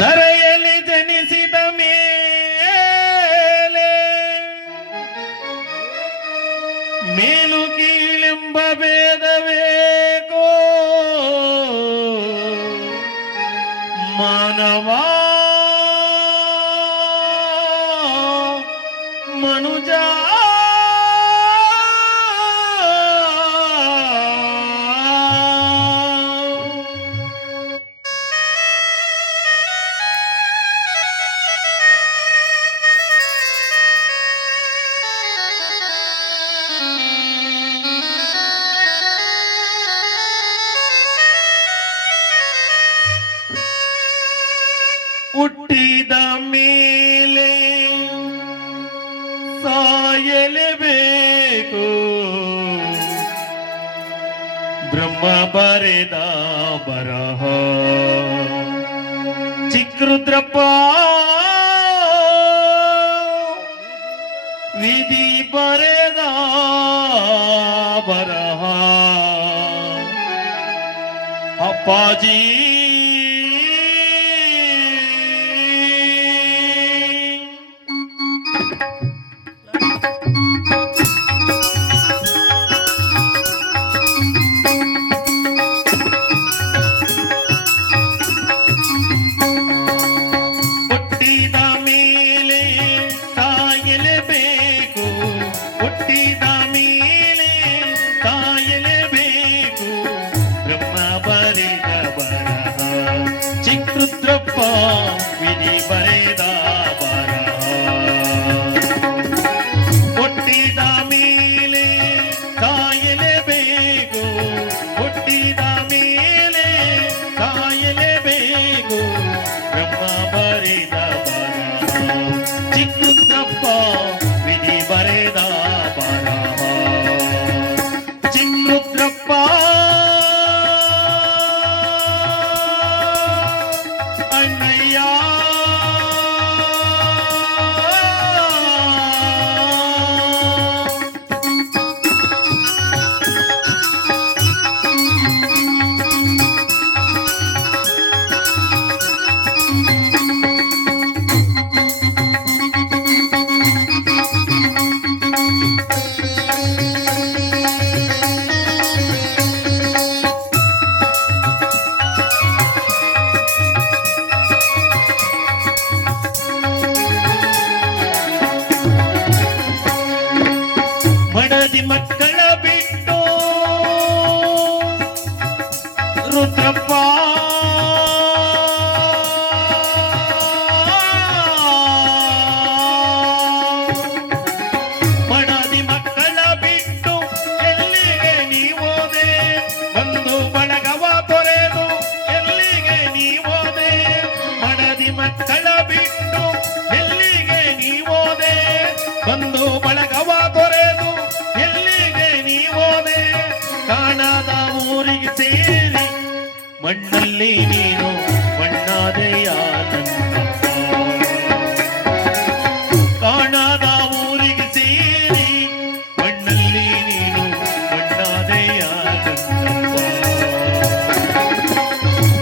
ಧರೆಯಲ್ಲಿ ಜನಿಸಿದ ಮೇಲೆ ಮೇಲು ಕೀಳೆಂಬ ಭೇದವೇಕೋ ಮಾನವ ಮನುಜ ಹುಟ್ಟಿದ ಮೇಲೆ ಸಾಯಲೇಬೇಕು ಬ್ರಹ್ಮ ಬರೆದ ಬರಹ ಚಿಕ್ಕರುದ್ರಪ್ಪ ವಿಧಿ ಬರೆದ ಬರಹ ಅಪ್ಪಾಜಿ ಚಿಕ್ಕರುದ್ರಪ್ಪ ವಿಧಿ ಬರೆದ ಬರಹ ಹುಟ್ಟಿದ ಮೇಲೆ ಸಾಯಲೇಬೇಕು ಹುಟ್ಟಿದ ಮೇಲೆ ಸಾಯಲೇಬೇಕು ಬ್ರಹ್ಮ ಬರೆದ ಬರಹ ಚಿಕ್ಕರುದ್ರಪ್ಪ ವಿಧಿ ಬರೆದ ಬರಹ ಚಿಕ್ಕರುದ್ರಪ್ಪ ಮಕ್ಕಳ ಬಿಟ್ಟು ರುದ್ರಪ್ಪ ಮಡದಿ ಮಕ್ಕಳ ಬಿಟ್ಟು ಎಲ್ಲಿಗೆ ನೀವೋದೆ ಬಂದು ಬಳಗವ ತೊರೆದು ಎಲ್ಲಿಗೆ ನೀವೋದೆ ಮಡದಿ ಮಕ್ಕಳ ಬಿಟ್ಟು ಎಲ್ಲಿಗೆ ನೀವೋದೆ ಬಂದು ಬಳಗವ ತೊರೆದು ಎಲ್ಲಿಗೆ ನೀವೋದೆ ಕಾಣದ ಊರಿಗೆ ಸೇರಿ ಮಣ್ಣಲ್ಲಿ ನೀನು ಮಣ್ಣಾದೆಯ ನನ್ನಪ್ಪ ಕಾಣದ ಊರಿಗೆ ಸೇರಿ ಮಣ್ಣಲ್ಲಿ ನೀನು ಮಣ್ಣಾದೆಯ ನನ್ನಪ್ಪ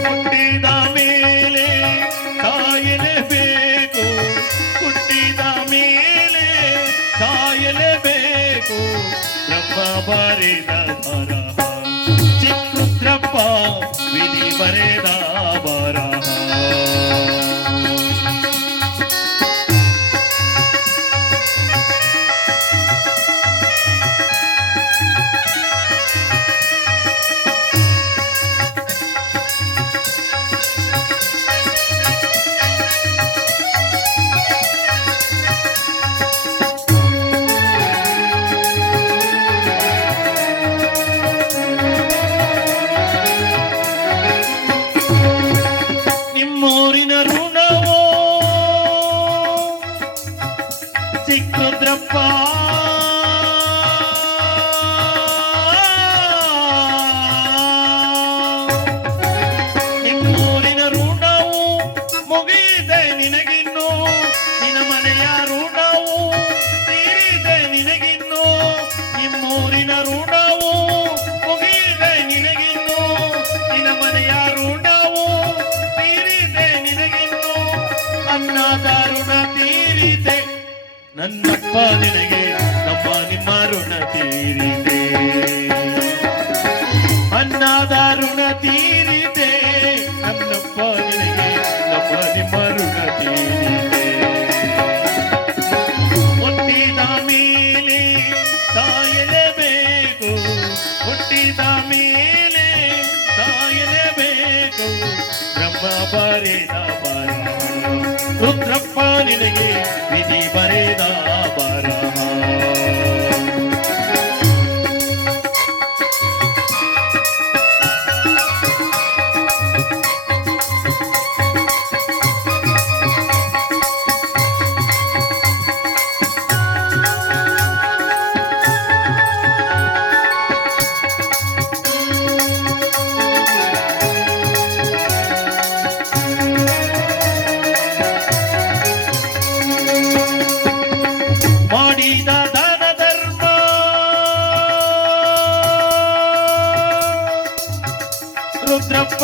ಹುಟ್ಟಿದ ಮೇಲೆ ಸಾಯಲೇಬೇಕು ಹುಟ್ಟಿದ ಮೇಲೆ ಸಾಯಲೇಬೇಕು ಬ್ರಹ್ಮ ಬರೆದ ಬರಹ ಚಿಕ್ಕರುದ್ರಪ್ಪ ವಿಧಿ ಬರೆದ ಬರಹ ಋಣ ತೀರಿದೆ ನನ್ನಪ್ಪ ನಿನಗೆ ನಮ್ಮ ನಿಮ್ಮ ಋಣ ತೀರಿದೆ ಅನ್ನದ ಋಣ ತೀರಿದೆ ನನ್ನಪ್ಪ ನಿನಗೆ ನಮ್ಮ ನಿಮ್ಮ ಋಣ ತೀರಿದೆ ಹುಟ್ಟಿದ ಮೇಲೆ ಸಾಯಲೇಬೇಕು ಹುಟ್ಟಿದ ಮೇಲೆ ಸಾಯಲೇಬೇಕು ಬ್ರಹ್ಮ ಬರೆದ ಬರಹ ರುದ್ರಪ್ಪ ನಿನಗೆ ವಿಧಿ ಬರೆದ ಬರಹ ಮಾಡಿದ ದಾನ ಧರ್ಮ ರುದ್ರಪ್ಪ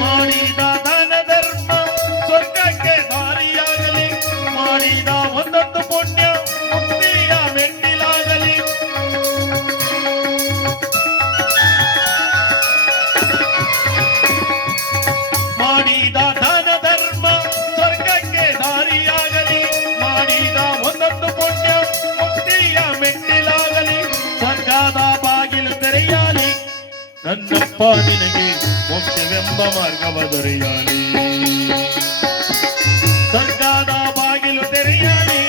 ಮಾಡಿದ ದಾನ ಧರ್ಮ ಸ್ವರ್ಗಕ್ಕೆ ದಾರಿಯಾಗಲಿ ಮಾಡಿದ ಒಂದೊಂದು ಪುಣ್ಯ ಮುಕ್ತಿಯ ಮೆಟ್ಟಿಲಾಗಲಿ ಮಾಡಿದ ದಾನ ಧರ್ಮ ಸ್ವರ್ಗಕ್ಕೆ ದಾರಿಯಾಗಲಿ ಮಾಡಿದ ಒಂದೊಂದು ಪುಣ್ಯ ಮುಕ್ತಿಯ ಮೆಟ್ಟಿಲಾಗಲಿ ಸ್ವರ್ಗದ ಬಾಗಿಲು ತೆರೆಯಲಿ ನನ್ನಪ್ಪ ನಿನಗೆ ಮೋಕ್ಷವೆಂಬ ಮಾರ್ಗವ ದೊರೆಯಲಿ ಸ್ವರ್ಗದ ಬಾಗಿಲು ತೆರೆಯಲಿ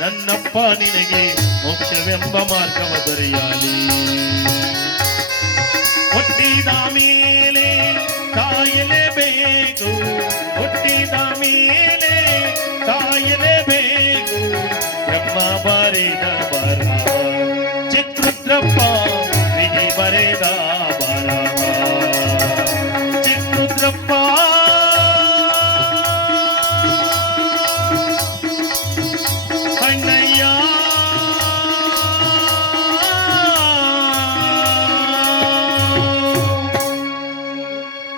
ನನ್ನಪ್ಪ ನಿನಗೆ ಮೋಕ್ಷವೆಂಬ ಮಾರ್ಗವ ದೊರೆಯಲಿ ಹುಟ್ಟಿದ ಮೇಲೆ ಸಾಯಲೇಬೇಕು ಹುಟ್ಟಿದ ಮೇಲೆ ಸಾಯಲೇಬೇಕು ಬ್ರಹ್ಮ ಬರೆದ ಬರಹ ಚಿತ್ರಪ್ಪ